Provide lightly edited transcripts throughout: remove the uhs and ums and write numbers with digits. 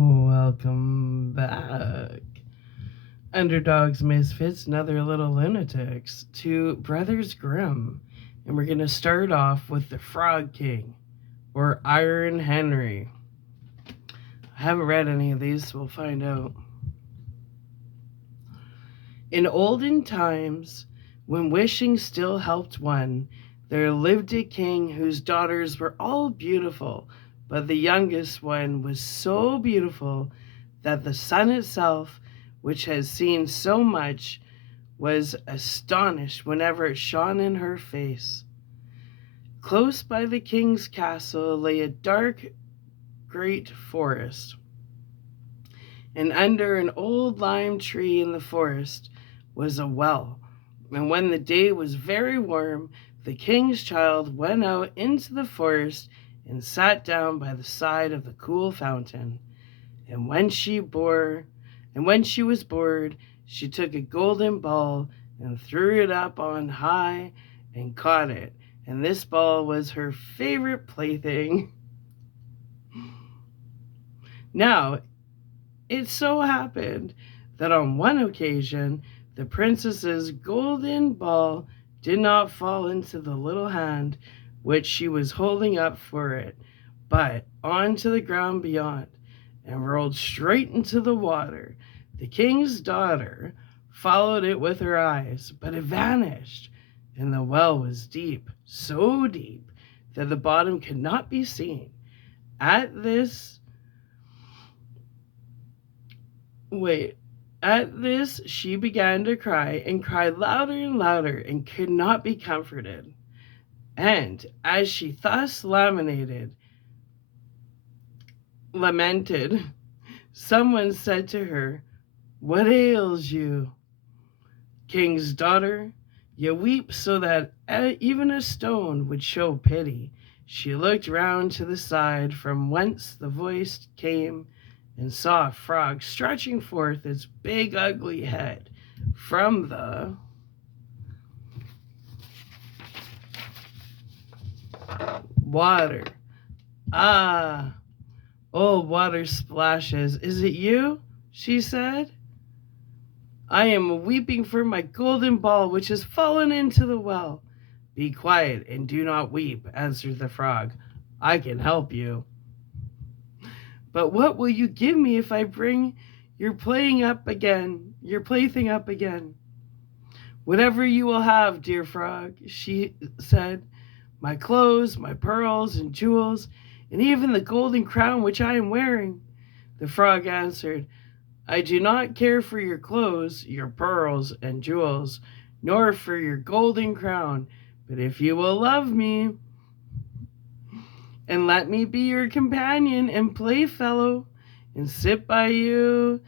Welcome back, Underdogs, Misfits, and Other Little Lunatics, to Brothers Grimm. And we're going to start off with the Frog King, or Iron Henry. I haven't read any of these, so we'll find out. In olden times, when wishing still helped one, there lived a king whose daughters were all beautiful, but the youngest one was so beautiful that the sun itself, which has seen so much, was astonished whenever it shone in her face. Close by the king's castle lay a dark, great forest, and under an old lime tree in the forest was a well. And when the day was very warm, the king's child went out into the forest and sat down by the side of the cool fountain. And when she was bored, she took a golden ball and threw it up on high and caught it. And this ball was her favorite plaything. Now, it so happened that on one occasion, the princess's golden ball did not fall into the little hand which she was holding up for it, but onto the ground beyond, and rolled straight into the water. The king's daughter followed it with her eyes, but it vanished, and the well was deep, so deep that the bottom could not be seen. At this she began to cry, and cried louder and louder, and could not be comforted. And as she thus lamented, someone said to her, "What ails you, king's daughter? You weep so that even a stone would show pity." She looked round to the side from whence the voice came, and saw a frog stretching forth its big ugly head from the water. "Ah, old water splashes, is it you?" she said. "I am weeping for my golden ball which has fallen into the well." "Be quiet and do not weep," answered the frog. "I can help you." "But what will you give me if I bring your plaything up again?" "Whatever you will have, dear frog," she said. "My clothes, my pearls and jewels, and even the golden crown which I am wearing." The frog answered, "I do not care for your clothes, your pearls and jewels, nor for your golden crown, but if you will love me and let me be your companion and playfellow, and sit by you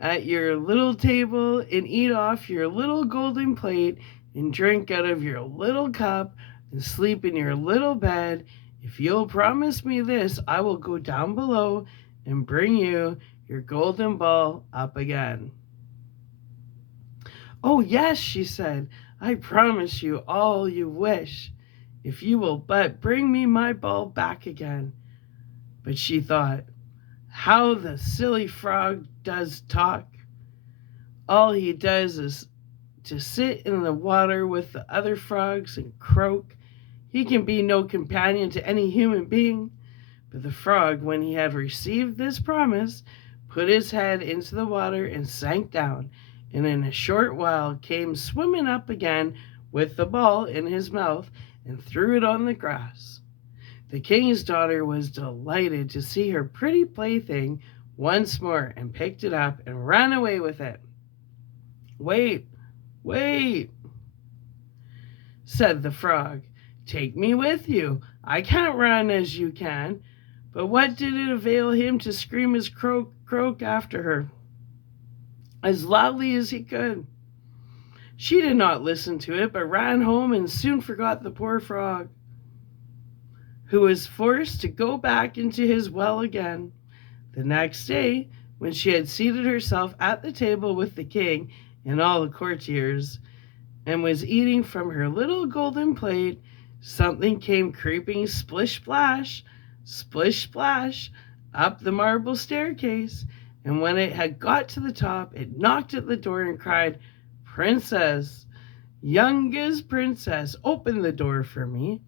at your little table, and eat off your little golden plate, and drink out of your little cup, and sleep in your little bed, if you'll promise me this, I will go down below and bring you your golden ball up again." "Oh, yes," she said, "I promise you all you wish, if you will but bring me my ball back again." But she thought, "How the silly frog does talk. All he does is to sit in the water with the other frogs and croak. He can be no companion to any human being." But the frog, when he had received this promise, put his head into the water and sank down, and in a short while came swimming up again with the ball in his mouth, and threw it on the grass. The king's daughter was delighted to see her pretty plaything once more, and picked it up and ran away with it. "Wait, wait," said the frog. "Take me with you. I can't run as you can." But what did it avail him to scream his croak after her as loudly as he could? She did not listen to it, but ran home and soon forgot the poor frog, who was forced to go back into his well again. The next day, when she had seated herself at the table with the king and all the courtiers, and was eating from her little golden plate, something came creeping splish splash up the marble staircase, and when it had got to the top, it knocked at the door and cried, "Princess, youngest princess, open the door for me."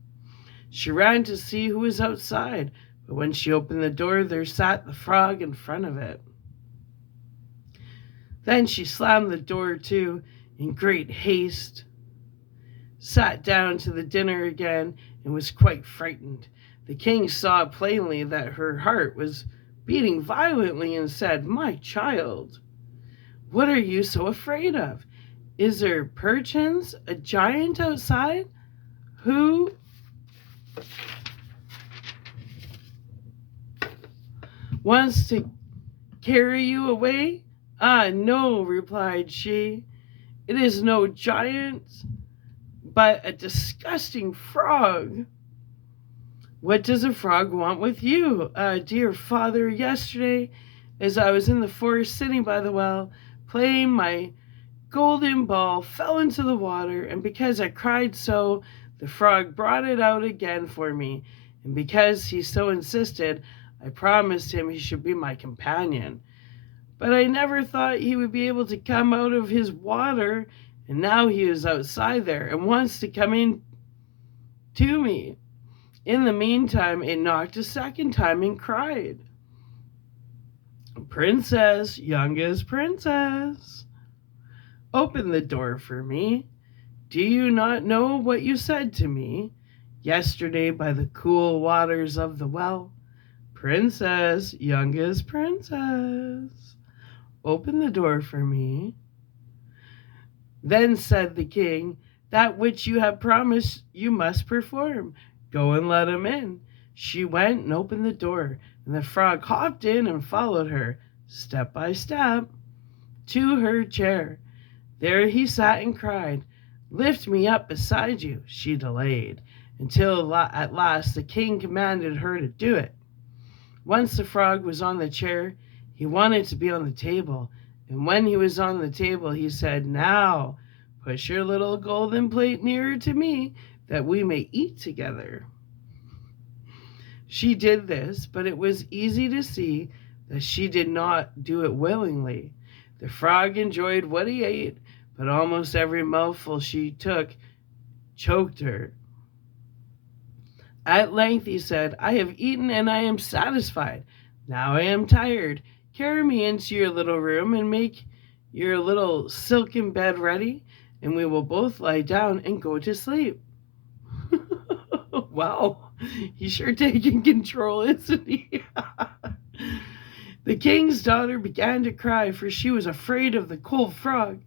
She ran to see who was outside, but when she opened the door, there sat the frog in front of it. Then she slammed the door to in great haste, sat down to the dinner again, and was quite frightened. The king saw plainly that her heart was beating violently and said, "My child, what are you so afraid of? Is there perchance a giant outside who wants to carry you away?" "Ah, no," replied she. "It is no giant, but a disgusting frog." "What does a frog want with you?" "Dear father, yesterday, as I was in the forest sitting by the well, playing, my golden ball fell into the water, and because I cried so, the frog brought it out again for me, and because he so insisted, I promised him he should be my companion. But I never thought he would be able to come out of his water, and now he is outside there and wants to come in to me." In the meantime, it knocked a second time and cried, "Princess, youngest princess, open the door for me. Do you not know what you said to me yesterday by the cool waters of the well? Princess, youngest princess, open the door for me." Then said the king, "That which you have promised you must perform. Go and let him in." She went and opened the door, and the frog hopped in and followed her, step by step, to her chair. There he sat and cried, "Lift me up beside you." She delayed until at last the king commanded her to do it. Once the frog was on the chair, he wanted to be on the table, and when he was on the table, he said, "Now, push your little golden plate nearer to me, that we may eat together." She did this, but it was easy to see that she did not do it willingly. The frog enjoyed what he ate, but almost every mouthful she took choked her. At length he said, "I have eaten and I am satisfied. Now I am tired. Carry me into your little room and make your little silken bed ready, and we will both lie down and go to sleep." Wow, he's sure taking control, isn't he? The king's daughter began to cry, for she was afraid of the cold frog,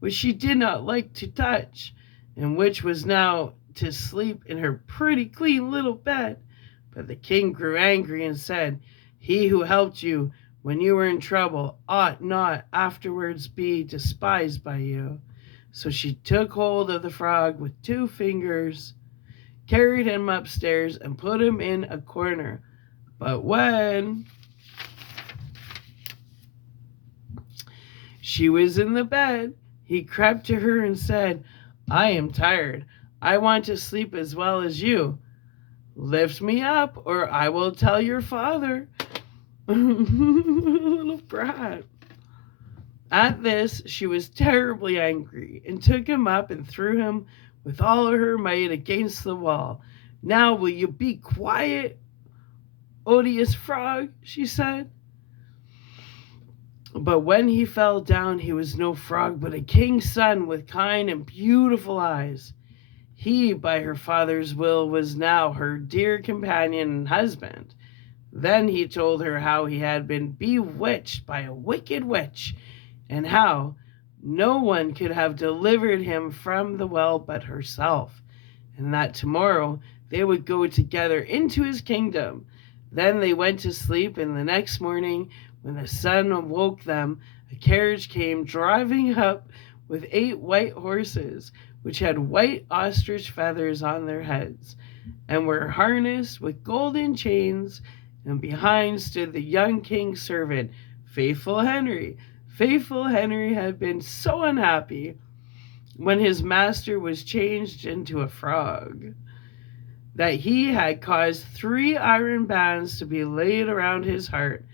which she did not like to touch, and which was now to sleep in her pretty clean little bed. But the king grew angry and said, "He who helped you when you were in trouble ought not afterwards be despised by you." So she took hold of the frog with 2 fingers, carried him upstairs, and put him in a corner. But when she was in the bed, he crept to her and said, "I am tired. I want to sleep as well as you. Lift me up, or I will tell your father." Little brat. At this, she was terribly angry and took him up and threw him with all her might against the wall. "Now will you be quiet, odious frog?" she said. But when he fell down, he was no frog, but a king's son with kind and beautiful eyes. He, by her father's will, was now her dear companion and husband. Then he told her how he had been bewitched by a wicked witch, and how no one could have delivered him from the well but herself, and that tomorrow they would go together into his kingdom. Then they went to sleep, and the next morning, when the sun awoke them, a carriage came driving up with 8 white horses, which had white ostrich feathers on their heads, and were harnessed with golden chains, and behind stood the young king's servant, Faithful Henry. Faithful Henry had been so unhappy when his master was changed into a frog. that he had caused 3 iron bands to be laid around his heart,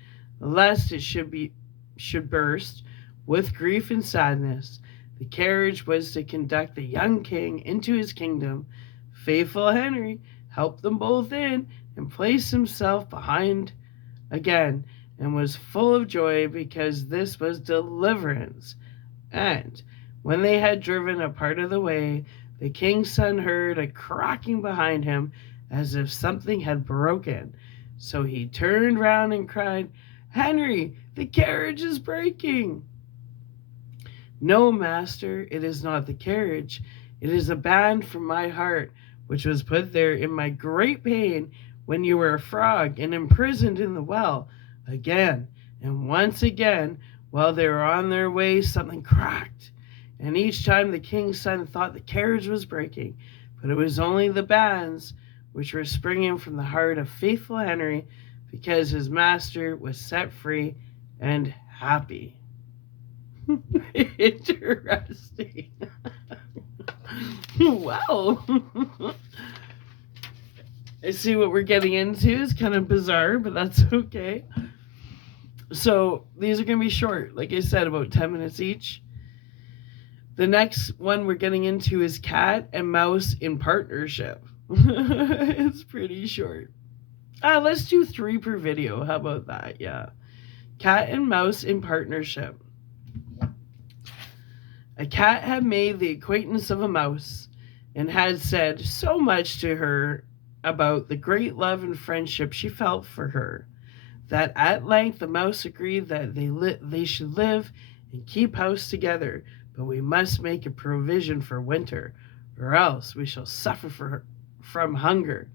lest it should burst with grief and sadness. The carriage was to conduct the young king into his kingdom. Faithful Henry helped them both in and placed himself behind again, and was full of joy because this was deliverance. And when they had driven a part of the way, the king's son heard a cracking behind him as if something had broken. So he turned round and cried, "Henry, the carriage is breaking." "No, master, it is not the carriage. It is a band from my heart, which was put there in my great pain when you were a frog and imprisoned in the well." Again and once again, while they were on their way, something cracked, and each time the king's son thought the carriage was breaking, but it was only the bands which were springing from the heart of faithful Henry, because his master was set free and happy. Interesting. Wow. I see what we're getting into is kind of bizarre, but that's okay. So these are going to be short, like I said, about 10 minutes each. The next one we're getting into is Cat and Mouse in Partnership. It's pretty short. Let's do 3 per video. How about that? Yeah. Cat and Mouse in Partnership. A cat had made the acquaintance of a mouse and had said so much to her about the great love and friendship she felt for her, that at length the mouse agreed that they should live and keep house together, but we must make a provision for winter, or else we shall suffer from hunger,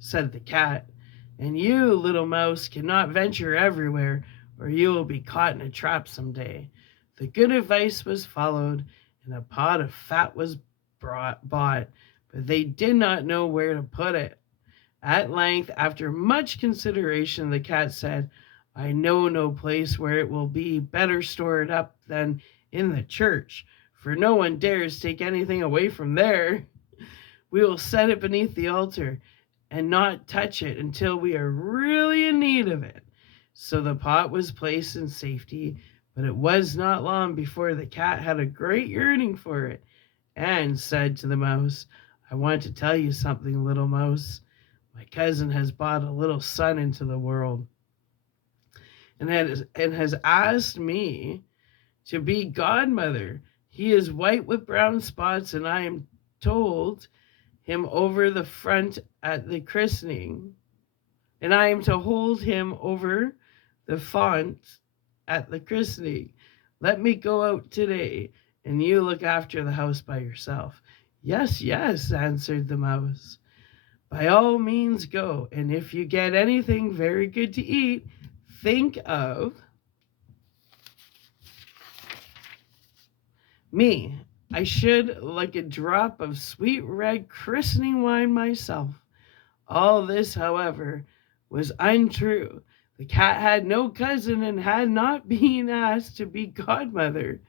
said the cat. And you, little mouse, cannot venture everywhere, or you will be caught in a trap some day. The good advice was followed, and a pot of fat was bought, but they did not know where to put it. At length, after much consideration, the cat said, "I know no place where it will be better stored up than in the church, for no one dares take anything away from there. We will set it beneath the altar and not touch it until we are really in need of it." So the pot was placed in safety, but it was not long before the cat had a great yearning for it, and said to the mouse, "I want to tell you something, little mouse. My cousin has brought a little son into the world, and has asked me to be godmother. He is white with brown spots, and I am told him over the front at the christening, and I am to hold him over the font at the christening. Let me go out today, and you look after the house by yourself." "Yes, yes," answered the mouse. "By all means go, and if you get anything very good to eat, think of me. I should like a drop of sweet red christening wine myself." All this, however, was untrue. The cat had no cousin and had not been asked to be godmother.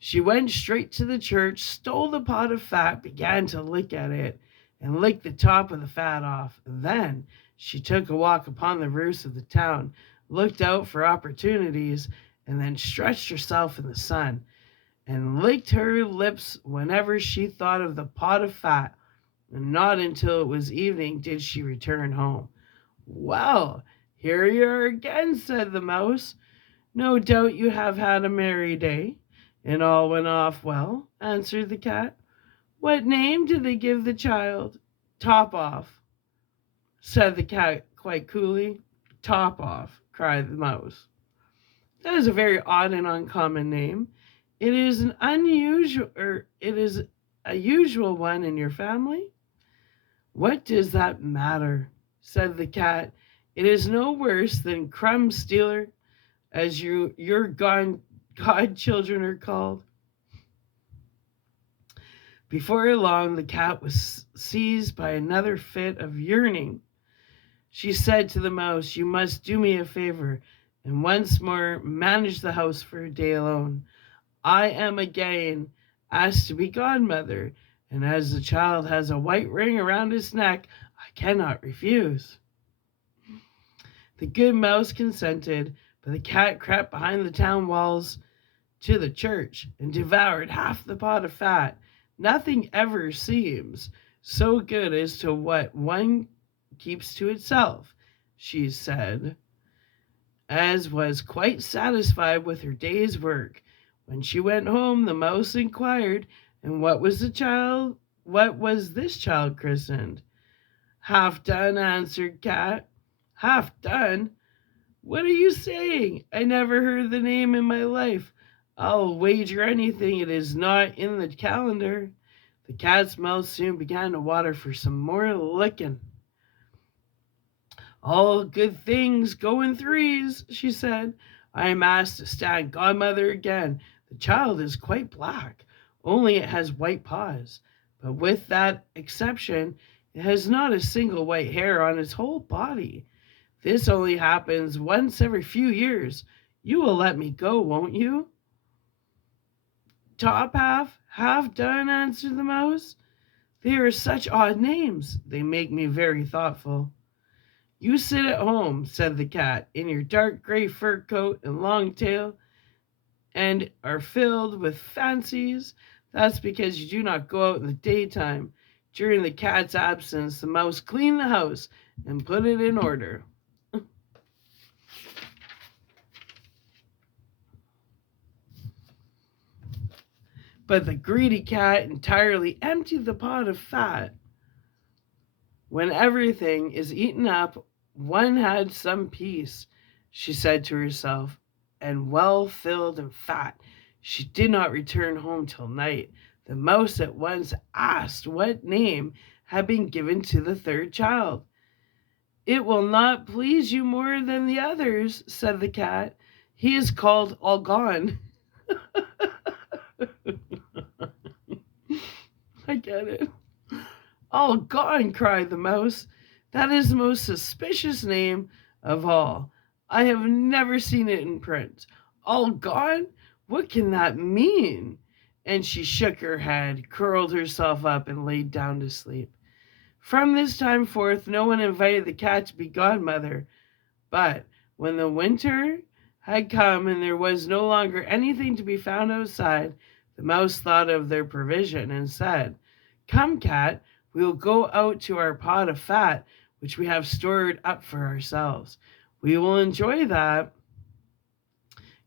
She went straight to the church, stole the pot of fat, began to lick at it, and licked the top of the fat off. Then she took a walk upon the roofs of the town, looked out for opportunities, and then stretched herself in the sun, and licked her lips whenever she thought of the pot of fat. And not until it was evening did she return home. "Well, here you are again," said the mouse. "No doubt you have had a merry day." "And all went off well," answered the cat. "What name did they give the child?" "Top off," said the cat quite coolly. "Top off," cried the mouse. "That is a very odd and uncommon name. It is a usual one in your family." "What does that matter?" said the cat. "It is no worse than Crumb Stealer, as your godchildren are called." Before long, the cat was seized by another fit of yearning. She said to the mouse, "You must do me a favor, and once more manage the house for a day alone. I am again asked to be godmother, and as the child has a white ring around his neck, I cannot refuse." The good mouse consented, but the cat crept behind the town walls to the church and devoured half the pot of fat. Nothing ever seems so good as to what one keeps to itself, she said, as was quite satisfied with her day's work. When she went home, the mouse inquired, "And what was this child christened?" "Half done," answered Cat. "Half done? What are you saying? I never heard the name in my life. I'll wager anything it is not in the calendar." The cat's mouth soon began to water for some more licking. "All good things go in threes," she said. "I am asked to stand godmother again. The child is quite black, only it has white paws. But with that exception, it has not a single white hair on its whole body. This only happens once every few years. You will let me go, won't you?" "Top half, half done," answered the mouse. "They are such odd names. They make me very thoughtful." "You sit at home," said the cat, "in your dark gray fur coat and long tail, and are filled with fancies. That's because you do not go out in the daytime." During the cat's absence, the mouse cleaned the house and put it in order. But the greedy cat entirely emptied the pot of fat. "When everything is eaten up, one had some peace," she said to herself, and well filled and fat. She did not return home till night. The mouse at once asked what name had been given to the third child. "It will not please you more than the others," said the cat. "He is called Algon." I get it. "All gone!" cried the mouse. "That is the most suspicious name of all. I have never seen it in print. All gone? What can that mean?" And she shook her head, curled herself up, and laid down to sleep. From this time forth, no one invited the cat to be godmother. But when the winter had come and there was no longer anything to be found outside, the mouse thought of their provision and said, "Come, cat, we will go out to our pot of fat, which we have stored up for ourselves. We will enjoy that."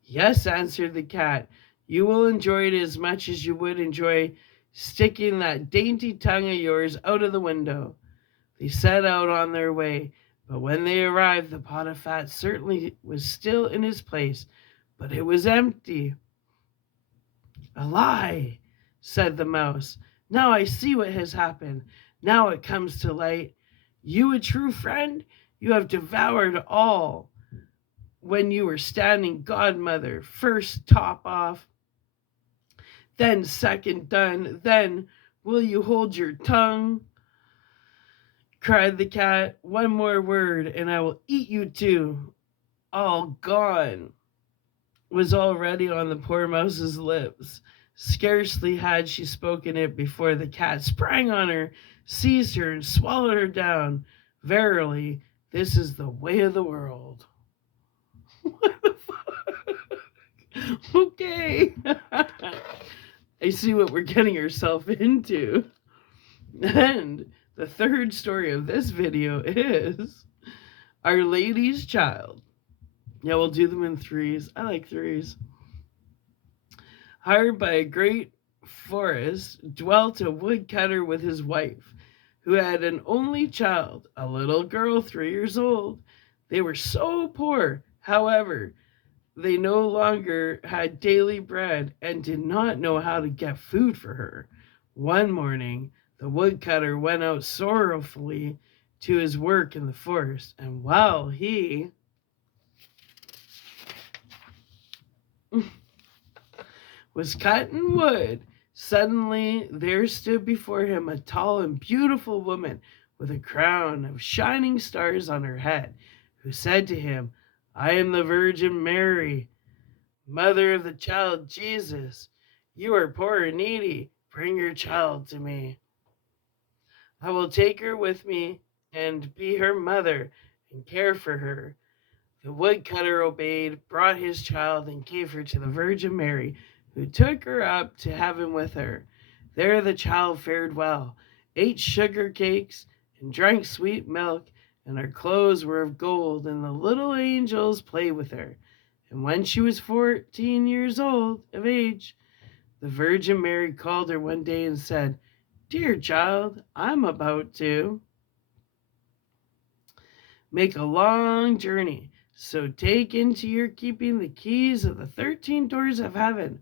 "Yes," answered the cat, "you will enjoy it as much as you would enjoy sticking that dainty tongue of yours out of the window." They set out on their way, but when they arrived, the pot of fat certainly was still in its place, but it was empty. "A lie," said the mouse. "Now I see what has happened. Now it comes to light. You, a true friend, you have devoured all when you were standing godmother, first top off, then second done, then will you hold your tongue?" cried the cat. "One more word and I will eat you too." "All gone," was already on the poor mouse's lips. Scarcely had she spoken it before the cat sprang on her, seized her, and swallowed her down. Verily, this is the way of the world. What the fuck? Okay. I see what we're getting ourselves into. And the third story of this video is Our Lady's Child. Yeah, we'll do them in threes. I like threes. Hard by a great forest dwelt a woodcutter with his wife, who had an only child, a little girl 3 years old. They were so poor, however, they no longer had daily bread and did not know how to get food for her. One morning, the woodcutter went out sorrowfully to his work in the forest, and while he was cutting wood, suddenly there stood before him a tall and beautiful woman with a crown of shining stars on her head, who said to him, "I am the Virgin Mary, mother of the child Jesus. You are poor and needy. Bring your child to me. I will take her with me and be her mother and care for her. The woodcutter obeyed, brought his child, and gave her to the Virgin Mary, who took her up to heaven with her. There the child fared well, ate sugar cakes, and drank sweet milk, and her clothes were of gold, and the little angels played with her. And when she was 14 years of age, the Virgin Mary called her one day and said, "Dear child, I'm about to make a long journey. So take into your keeping the keys of the 13 doors of heaven.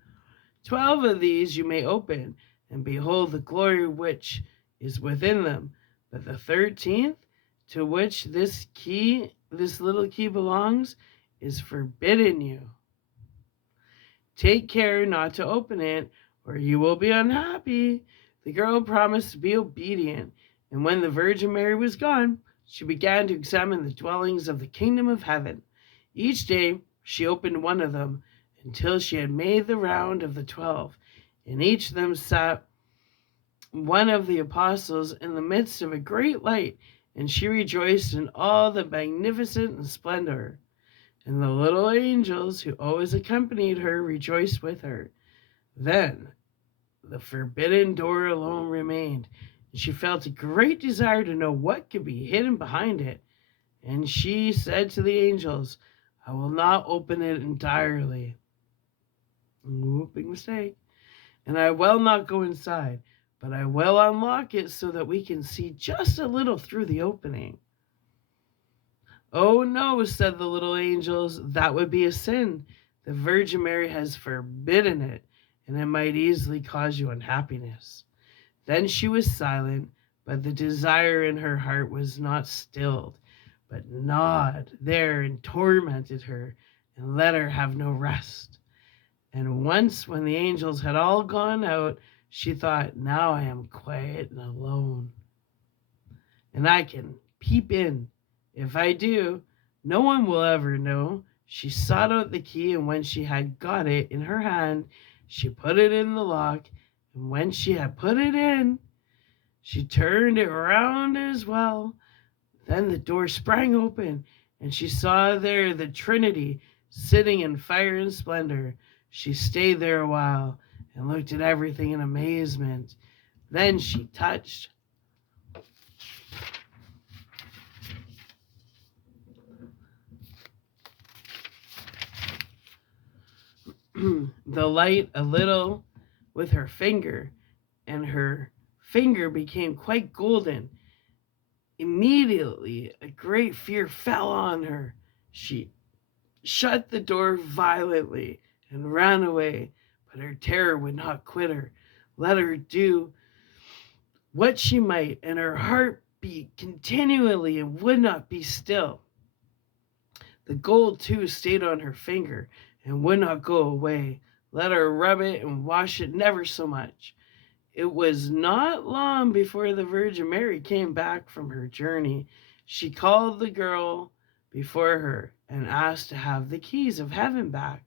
12 of these you may open, and behold the glory which is within them. But the 13th, to which this little key belongs, is forbidden you. Take care not to open it, or you will be unhappy." The girl promised to be obedient, and when the Virgin Mary was gone, she began to examine the dwellings of the kingdom of heaven. Each day she opened one of them until she had made the round of the 12. In each of them sat one of the apostles in the midst of a great light, and she rejoiced in all the magnificence and splendor. And the little angels who always accompanied her rejoiced with her. Then the forbidden door alone remained, and she felt a great desire to know what could be hidden behind it. And she said to the angels, "I will not open it entirely." Ooh, big mistake. "And I will not go inside, but I will unlock it so that we can see just a little through the opening." "Oh no," said the little angels, "that would be a sin. The Virgin Mary has forbidden it, and it might easily cause you unhappiness." Then she was silent, but the desire in her heart was not stilled, but gnawed there and tormented her, and let her have no rest. And once, when the angels had all gone out, she thought, "Now I am quiet and alone, and I can peep in. If I do, no one will ever know." She sought out the key, and when she had got it in her hand, she put it in the lock, and when she had put it in, she turned it round as well. Then the door sprang open, and she saw there the Trinity sitting in fire and splendor. She stayed there a while and looked at everything in amazement. Then she touched the light a little with her finger, and her finger became quite golden. Immediately, a great fear fell on her. She shut the door violently and ran away, but her terror would not quit her. Let her do what she might, and her heart beat continually and would not be still. The gold, too, stayed on her finger and would not go away. Let her rub it and wash it never so much. It was not long before the Virgin Mary came back from her journey. She called the girl before her and asked to have the keys of heaven back.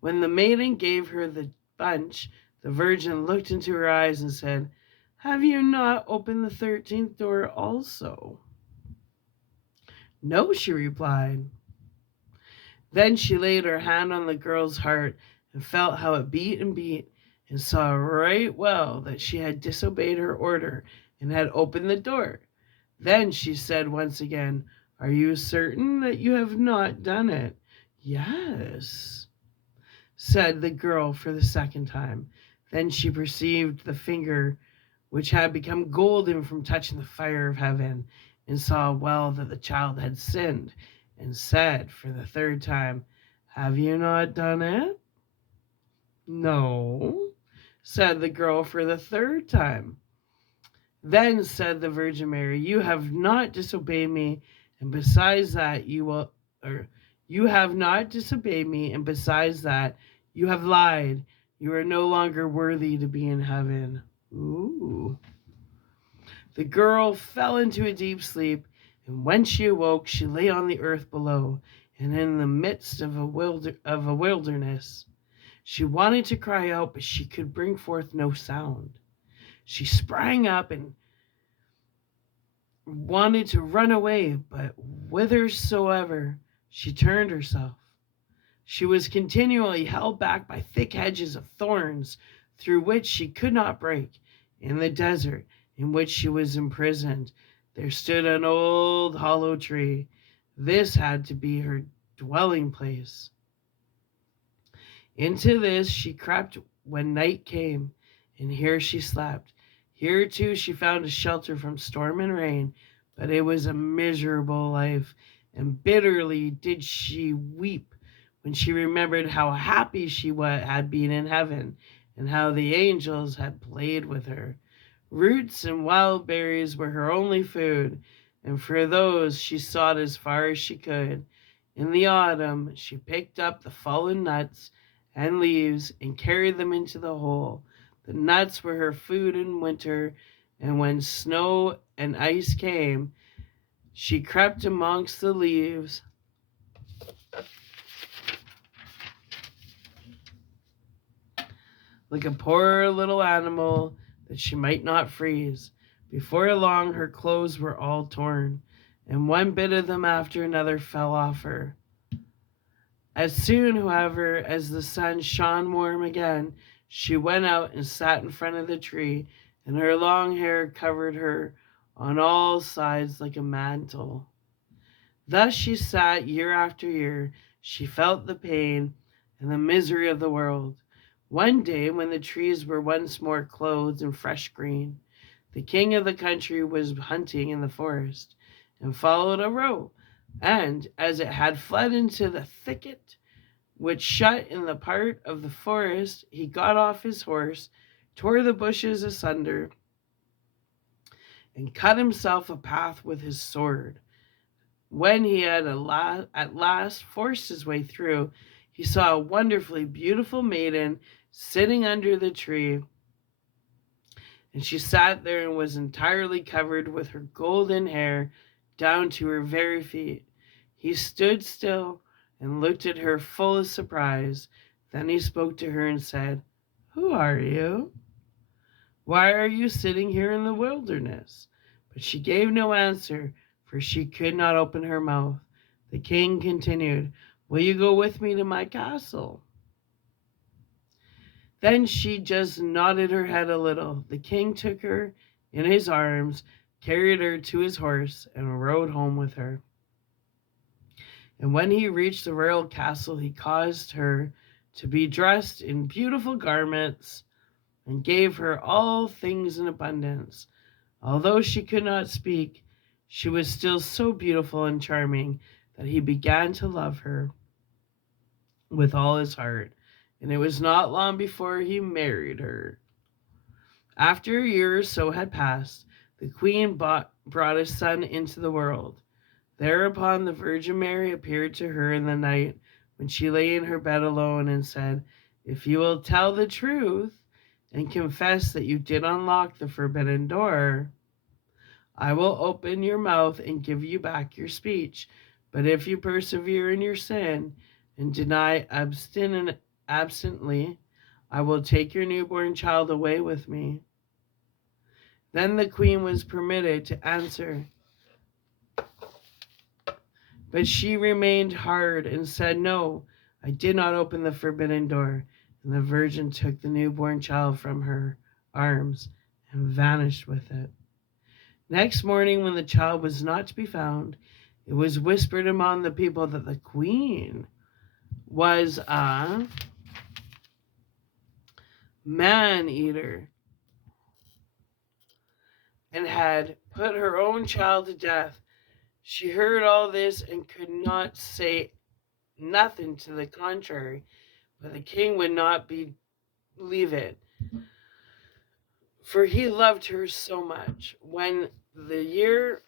When the maiden gave her the bunch, the Virgin looked into her eyes and said, "Have you not opened the 13th door also?" "No," she replied. Then she laid her hand on the girl's heart and felt how it beat and beat, and saw right well that she had disobeyed her order and had opened the door. Then she said once again, "Are you certain that you have not done it?" "Yes," said the girl for the second time. Then she perceived the finger which had become golden from touching the fire of heaven, and saw well that the child had sinned, and said for the third time, "Have you not done it?" "No," said the girl for the third time. Then said the Virgin Mary, "You have not disobeyed me, and besides that you have not disobeyed me, and besides that you have lied. You are no longer worthy to be in heaven." Ooh. The girl fell into a deep sleep, and when she awoke, she lay on the earth below, and in the midst of a wilderness. She wanted to cry out, but she could bring forth no sound. She sprang up and wanted to run away, but whithersoever she turned herself, she was continually held back by thick hedges of thorns through which she could not break. In the desert in which she was imprisoned, there stood an old hollow tree. This had to be her dwelling place. Into this she crept when night came, and here she slept. Here too she found a shelter from storm and rain, but it was a miserable life, and bitterly did she weep when she remembered how happy she had been in heaven, and how the angels had played with her. Roots and wild berries were her only food, and for those she sought as far as she could. In the autumn she picked up the fallen nuts and leaves and carried them into the hole. The nuts were her food in winter, and when snow and ice came, she crept amongst the leaves like a poor little animal that she might not freeze. Before long her clothes were all torn, and one bit of them after another fell off her. As soon, however, as the sun shone warm again, she went out and sat in front of the tree, and her long hair covered her on all sides like a mantle. Thus she sat year after year. She felt the pain and the misery of the world. One day, when the trees were once more clothed in fresh green, the king of the country was hunting in the forest, and followed a roe, and as it had fled into the thicket which shut in the part of the forest, he got off his horse, tore the bushes asunder, and cut himself a path with his sword. When he had at last forced his way through, he saw a wonderfully beautiful maiden sitting under the tree, and she sat there and was entirely covered with her golden hair down to her very feet. He stood still and looked at her full of surprise. Then he spoke to her and said, "Who are you? Why are you sitting here in the wilderness?" But she gave no answer, for she could not open her mouth. The king continued, "Will you go with me to my castle?" Then she just nodded her head a little. The king took her in his arms, carried her to his horse, and rode home with her. And when he reached the royal castle, he caused her to be dressed in beautiful garments and gave her all things in abundance. Although she could not speak, she was still so beautiful and charming that he began to love her with all his heart, and it was not long before he married her. After a year or so had passed, the queen brought a son into the world. Thereupon the Virgin Mary appeared to her in the night when she lay in her bed alone, and said, "If you will tell the truth and confess that you did unlock the forbidden door, I will open your mouth and give you back your speech. But if you persevere in your sin and deny absently, I will take your newborn child away with me." Then the queen was permitted to answer, but she remained hard and said, "No, I did not open the forbidden door." And the virgin took the newborn child from her arms and vanished with it. Next morning, when the child was not to be found, it was whispered among the people that the queen was a man-eater and had put her own child to death. She heard all this and could not say nothing to the contrary, but the king would not believe it, for he loved her so much. When a year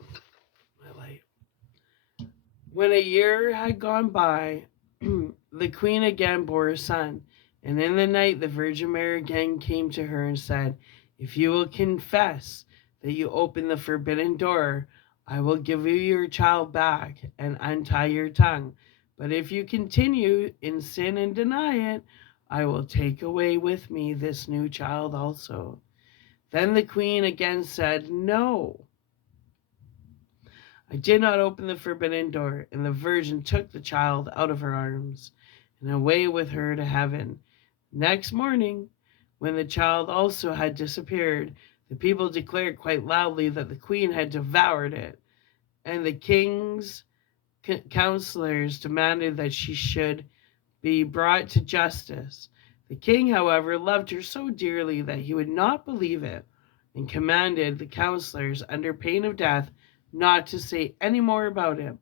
had gone by, the queen again bore a son, and in the night the Virgin Mary again came to her and said, "If you will confess that you opened the forbidden door, I will give you your child back and untie your tongue. But if you continue in sin and deny it, I will take away with me this new child also." Then the queen again said, "No." I did not open the forbidden door, and the virgin took the child out of her arms and away with her to heaven. Next morning, when the child also had disappeared, the people declared quite loudly that the queen had devoured it, and the king's counselors demanded that she should be brought to justice. The king, however, loved her so dearly that he would not believe it, and commanded the counselors, under pain of death, not to say any more about it.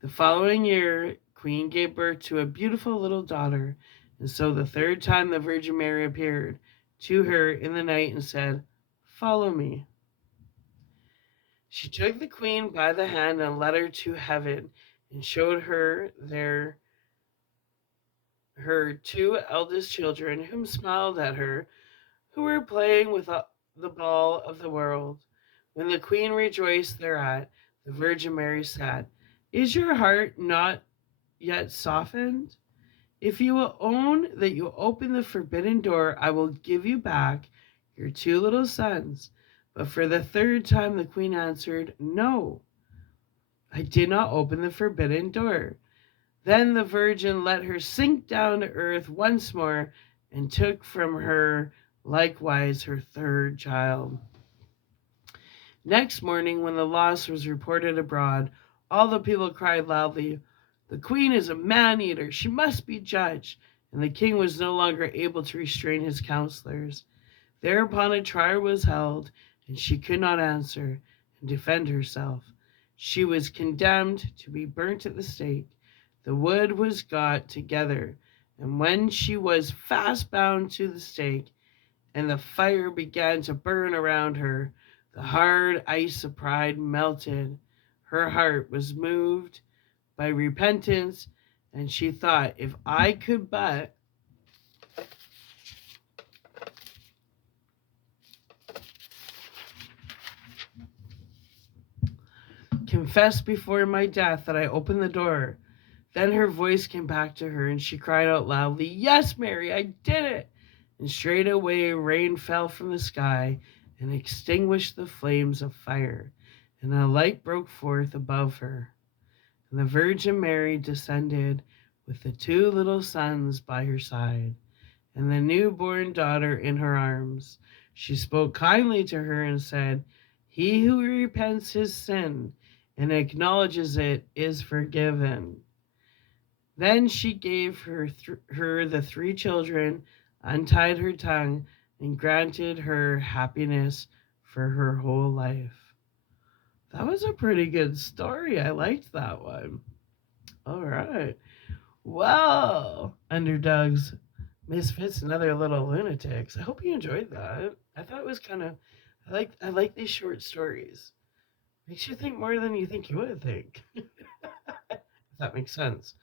The following year, Queen gave birth to a beautiful little daughter, and so the third time the Virgin Mary appeared to her in the night and said, "Follow me." She took the queen by the hand and led her to heaven, and showed her there her two eldest children, whom smiled at her, who were playing with the ball of the world. When the queen rejoiced thereat, the Virgin Mary said, "Is your heart not yet softened? If you will own that you opened the forbidden door, I will give you back your two little sons." But for the third time the queen answered, "No, I did not open the forbidden door." Then the Virgin let her sink down to earth once more, and took from her likewise her third child. Next morning, when the loss was reported abroad, all the people cried loudly, "The queen is a man-eater, she must be judged." And the king was no longer able to restrain his counselors. Thereupon a trial was held, and she could not answer and defend herself. She was condemned to be burnt at the stake. The wood was got together, and when she was fast bound to the stake, and the fire began to burn around her, the hard ice of pride melted. Her heart was moved by repentance, and she thought, "If I could but confess before my death that I opened the door." Then her voice came back to her, and she cried out loudly, "Yes, Mary, I did it." And straightway rain fell from the sky and extinguished the flames of fire, and a light broke forth above her. And the Virgin Mary descended with the two little sons by her side, and the newborn daughter in her arms. She spoke kindly to her and said, "He who repents his sin and acknowledges it is forgiven." Then she gave her the three children, untied her tongue, and granted her happiness for her whole life. That was a pretty good story. I liked that one. All right. Well, underdogs, misfits, and other little lunatics. I hope you enjoyed that. I thought it was kind of. I like these short stories. Makes you think more than you think you would think. If that makes sense.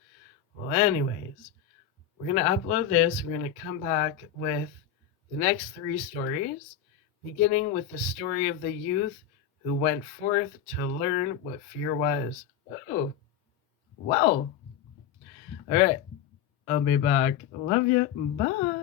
Well, anyways, we're going to upload this. We're going to come back with the next three stories, beginning with the story of the youth who went forth to learn what fear was. Oh, well. All right. I'll be back. Love you. Bye.